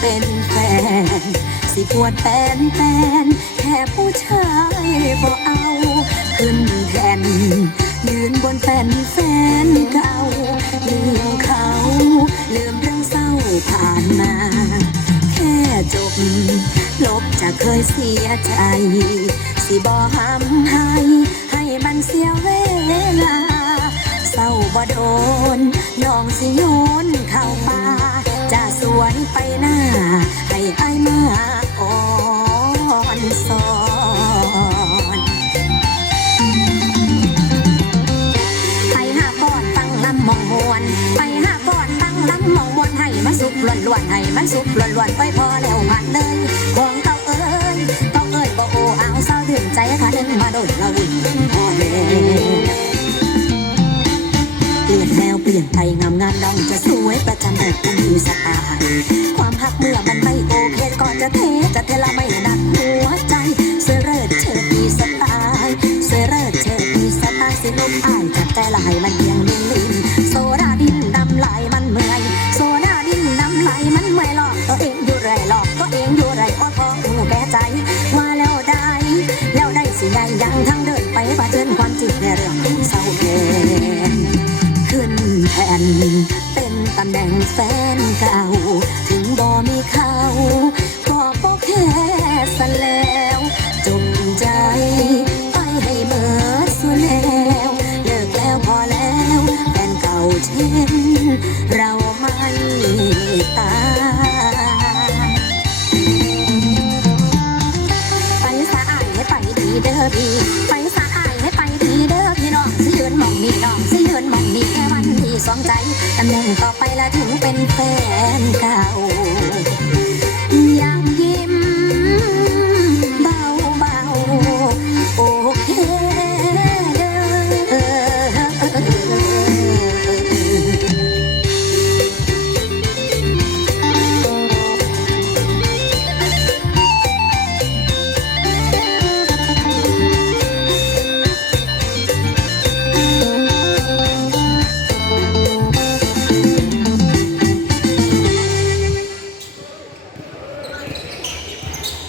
เป็นแฟน สิปวดแปนแปนแค่ผู้ชายบ่เอา ขึ้นแทน ยืนบนแฟนแฟนเก่าลืมเขา ลืมเรื่องเศร้าผ่านมา แค่จบ ลบจะเคยเสียใจ สิบอห้ำให้ ให้มันเสียเวลา เศร้าบ่โดนน้องสิโยน ไปหน้า ให้ไอ้ายมาอ่อนสอนไปหาก่อนตั้งลำมองมวนไปหาก่อนตั้งลำมองมวนให้มันสุกล้วนล้วนๆให้มันสุกล้วนล้วนๆไปพอแล้วผ่านเลยของเก่าเอ้ยเก่าเอ้ยบ่โอ้เอาเศร้าถึงใจขานึงมาโดนเราอุ่นพอแล้วเลยน ลี่ยนไปงามงานน้องจะสวยประจันแต่คุณมีสไตล์ความหักเมื่อมันไม่โอเคก่อนจะเทจะเทละไม่หนักหัวใจเสเริดเชิดมีสไตล์เสเริดเชิดมีสไตล์สิลมอายจับใจละให้มันเพียงลินลินโซดาดินดำไหลมันเมื่อยโซดาดินดำไหลมันเมื่อยหลอกตัวเองอยู่ไรหลอกตัวเองอยู่ไรอ้อพอหูแก่ใจว่าแล้วได้แล้วได้สิได้ยังทั้งเดินไปว่าเชิญความจริงในเรื่องเศร้าแก่ขึ้น แผ่น เป็นตำแหน่งแฟนเก่า ถึงบ่มีเขาก็บ่แค่สแล้วจงใจ ไปให้เมิดส่วนแล้ว เลิกแล้วพอแล้วแฟนเก่าเช่น เราไม่ตายไปสะอายให้ไปดีเด้อพี่ไป สองใจตำแหน่งต่อไปและถึงเป็นแฟนเก่า